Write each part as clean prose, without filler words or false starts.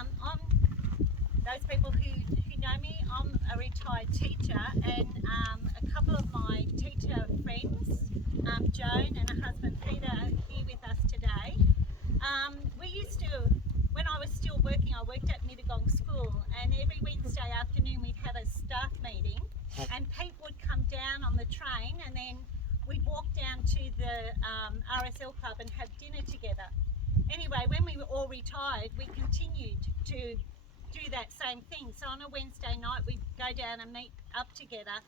I'm those people who know me. I'm a retired teacher, and a couple of my teacher friends, Joan and her husband Peter, are here with us today. We used to, when I was still working, I worked at Mittagong School, and every Wednesday afternoon we'd have a staff meeting, and Pete would come down on the train, and then we'd walk down to the RSL club and have dinner together. Anyway, when we were all retired, we continued to do that same thing. So on a Wednesday night, we'd go down and meet up together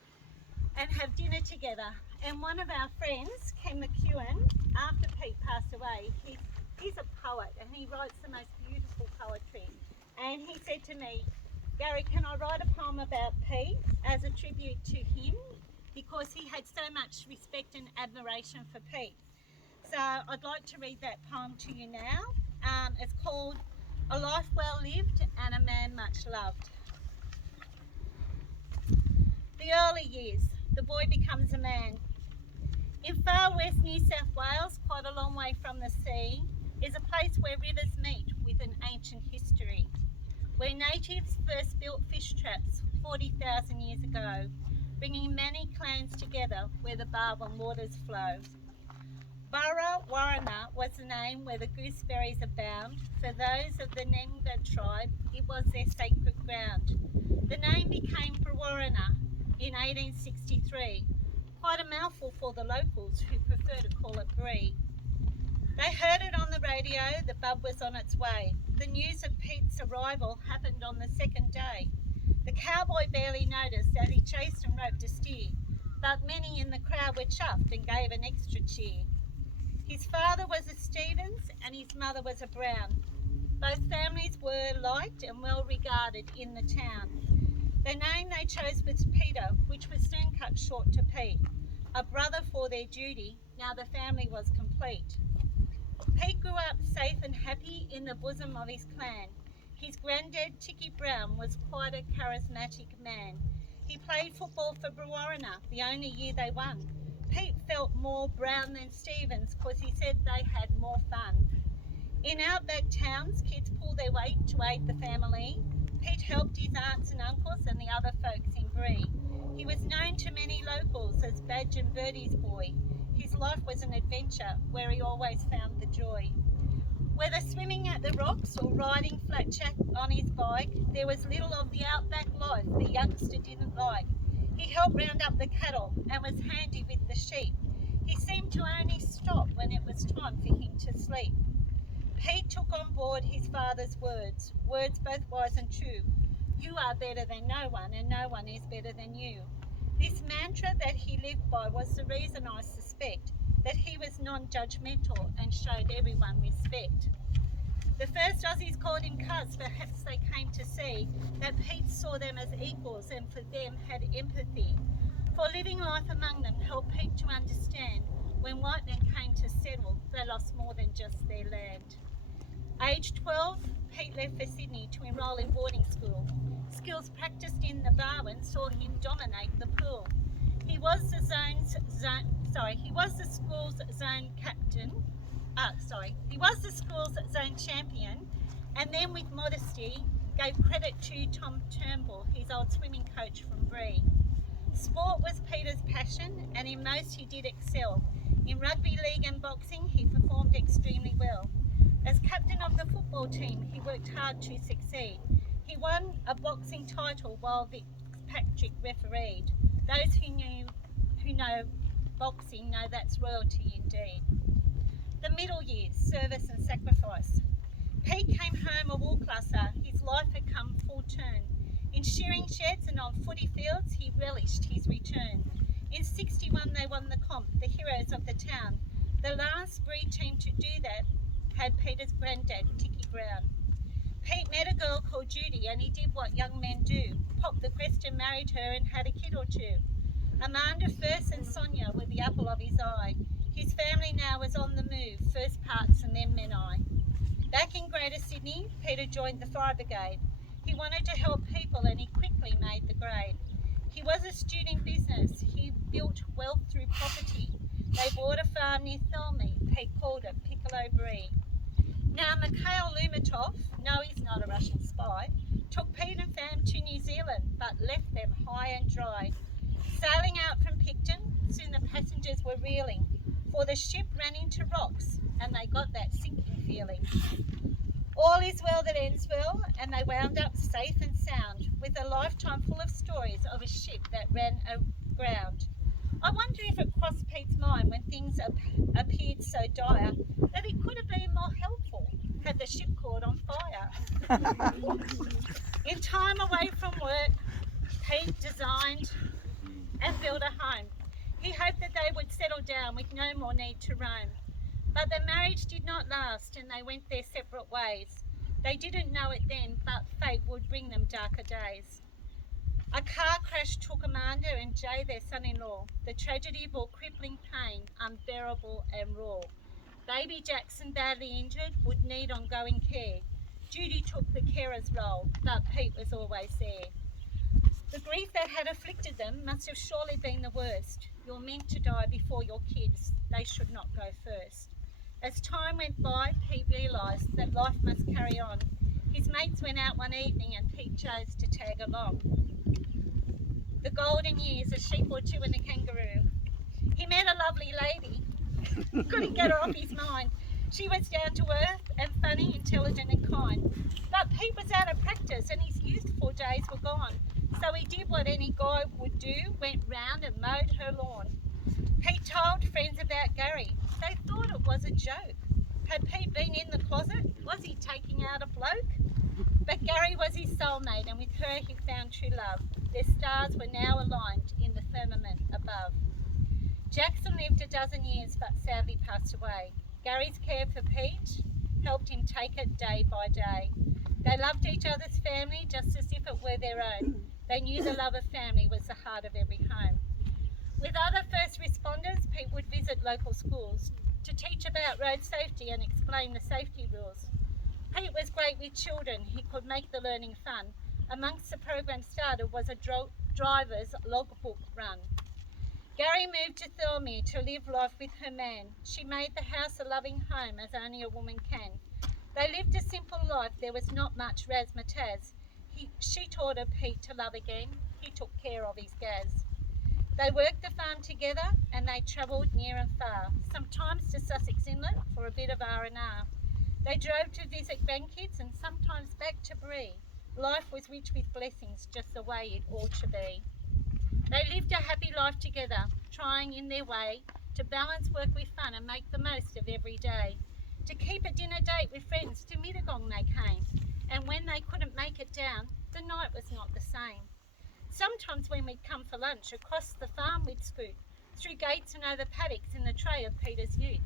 and have dinner together. And one of our friends, Ken McEwen, after Pete passed away, he's a poet and he writes the most beautiful poetry. And he said to me, Gary, can I write a poem about Pete as a tribute to him? Because he had so much respect and admiration for Pete. So I'd like to read that poem to you now. It's called A Life Well Lived and a Man Much Loved. The early years, the boy becomes a man. In far west New South Wales, quite a long way from the sea, is a place where rivers meet with an ancient history, where natives first built fish traps 40,000 years ago, bringing many clans together where the Barwon waters flow. Warrana was the name where the gooseberries abound. For those of the Nenga tribe, it was their sacred ground. The name became Brewarrina in 1863, quite a mouthful for the locals who prefer to call it Bree. They heard it on the radio, the bub was on its way. The news of Pete's arrival happened on the second day. The cowboy barely noticed as he chased and roped a steer, but many in the crowd were chuffed and gave an extra cheer. His father was a Stevens and his mother was a Brown. Both families were liked and well regarded in the town. The name they chose was Peter, which was soon cut short to Pete. A brother for their duty, now the family was complete. Pete grew up safe and happy in the bosom of his clan. His granddad, Ticky Brown, was quite a charismatic man. He played football for Brewarrina the only year they won. Pete felt more Brown than Stevens because he said they had more fun. In outback towns, kids pull their weight to aid the family. Pete helped his aunts and uncles and the other folks in Bree. He was known to many locals as Badge and Birdie's boy. His life was an adventure where he always found the joy. Whether swimming at the rocks or riding flat track on his bike, there was little of the outback life the youngster didn't like. He helped round up the cattle and was handy with the sheep. He seemed to only stop when it was time for him to sleep. Pete took on board his father's words both wise and true. You are better than no one, and no one is better than you. This mantra that he lived by was the reason I suspect that he was non-judgmental and showed everyone respect. The first Aussies called him cuz, perhaps they came to see that Pete saw them as equals and for them had empathy. For living life among them helped Pete to understand when white men came to settle, they lost more than just their land. Aged 12, Pete left for Sydney to enrol in boarding school. Skills practiced in the Barwon saw him dominate the pool. He was the school's zone captain. He was the school's zone champion, and then with modesty gave credit to Tom Turnbull, his old swimming coach from Bree. Sport was Peter's passion, and in most he did excel. In rugby league and boxing, he performed extremely well. As captain of the football team, he worked hard to succeed. He won a boxing title while Fitzpatrick refereed. Those who know boxing know that's royalty indeed. The middle years, service and sacrifice. Pete came home a wool classer. His life had come full turn. In shearing sheds and on footy fields, he relished his return. In 61, they won the comp, the heroes of the town. The last Bree team to do that had Peter's granddad, Ticky Brown. Pete met a girl called Judy and he did what young men do. Popped the question, married her and had a kid or two. Amanda first and Sonia were the apple of his eye. His family now was on the move, first Parks and then Menai. Back in Greater Sydney, Peter joined the fire brigade. He wanted to help people and he quickly made the grade. He was a student in business. He built wealth through property. They bought a farm near Thornley. Pete called it Piccolo Bree. Now, Mikhail Lumatov, no, he's not a Russian spy, took Pete and fam to New Zealand, but left them high and dry. Sailing out from Picton, soon the passengers were reeling, for the ship ran into rocks, and they got that sinking feeling. All is well that ends well, and they wound up safe and sound, with a lifetime full of stories of a ship that ran aground. I wonder if it crossed Pete's mind when things appeared so dire that it could have been more helpful had the ship caught on fire. In time away from work, Pete designed and built a home. He hoped that they would settle down with no more need to roam. But their marriage did not last, and they went their separate ways. They didn't know it then, but fate would bring them darker days. A car crash took Amanda and Jay, their son-in-law. The tragedy brought crippling pain, unbearable and raw. Baby Jackson, badly injured, would need ongoing care. Judy took the carer's role, but Pete was always there. The grief that had afflicted them must have surely been the worst. You're meant to die before your kids. They should not go first. As time went by, Pete realised that life must carry on. His mates went out one evening and Pete chose to tag along. The golden years, a sheep or two and a kangaroo. He met a lovely lady. Couldn't get her off his mind. She was down to earth and funny, intelligent and kind. But Pete was out of practice and his youthful days were gone. So he did what any guy would do, went round and mowed her lawn. Pete told friends about Gary. They thought it was a joke. Had Pete been in the closet? Was he taking out a bloke? But Gary was his soulmate, and with her he found true love. Their stars were now aligned in the firmament above. Jackson lived a dozen years but sadly passed away. Gary's care for Pete helped him take it day by day. They loved each other's family just as if it were their own. They knew the love of family was the heart of every home. With other first responders, Pete would visit local schools to teach about road safety and explain the safety rules. Pete was great with children. He could make the learning fun. Amongst the program started was a driver's logbook run. Gary moved to Thirlmere to live life with her man. She made the house a loving home as only a woman can. They lived a simple life. There was not much razzmatazz. She taught her Pete to love again. He took care of his Gaz. They worked the farm together and they travelled near and far, sometimes to Sussex Inlet for a bit of R&R. They drove to visit grandkids and sometimes back to Bree. Life was rich with blessings, just the way it ought to be. They lived a happy life together, trying in their way to balance work with fun and make the most of every day. To keep a dinner date with friends, to Mittagong they came, and when they couldn't make it down, the night was not the same. Sometimes when we'd come for lunch, across the farm we'd scoot, through gates and over paddocks in the tray of Peter's youth.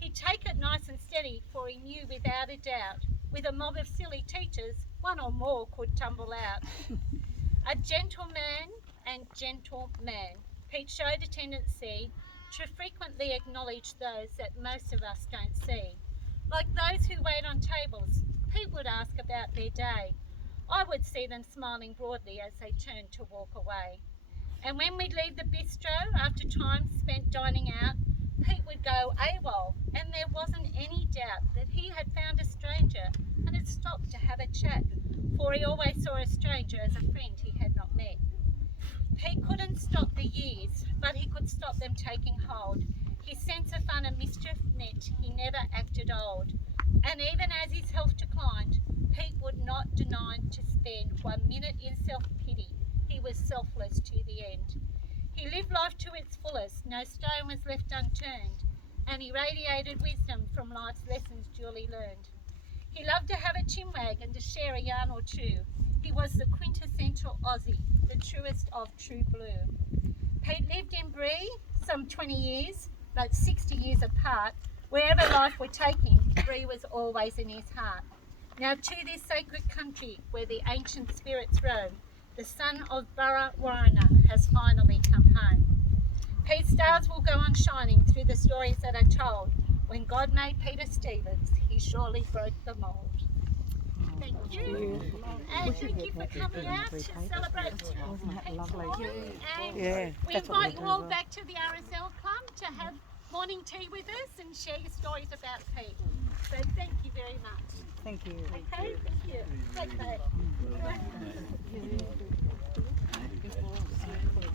He'd take it nice and steady, for he knew without a doubt, with a mob of silly teachers, one or more could tumble out. A gentleman and gentleman, Pete showed a tendency to frequently acknowledge those that most of us don't see. Like those who wait on tables, Pete would ask about their day. I would see them smiling broadly as they turned to walk away. And when we'd leave the bistro after time spent dining out, Pete would go AWOL, and there wasn't any doubt that he had found a stranger and had stopped to have a chat, for he always saw a stranger as a friend he had not met. Pete couldn't stop the years, but he could stop them taking hold. His sense of fun and mischief meant he never acted old. And even as his health declined, Pete would not deny to spend 1 minute in self-pity. He was selfless to the end. He lived life to its fullest, no stone was left unturned, and he radiated wisdom from life's lessons duly learned. He loved to have a chinwag and to share a yarn or two. He was the quintessential Aussie, the truest of true blue. Pete lived in Bree some 20 years, but 60 years apart. Wherever life would take him, Bree was always in his heart. Now to this sacred country where the ancient spirits roam, the son of Burra Warriner has finally come home. Pete's stars will go on shining through the stories that are told. When God made Peter Stevens, he surely broke the mould. Thank you. And thank you for coming out to celebrate Pete's story. And we invite you all back to the RSL Club to have morning tea with us and share your stories about Pete. So thank you very much. Thank you. Okay, thank you. Okay.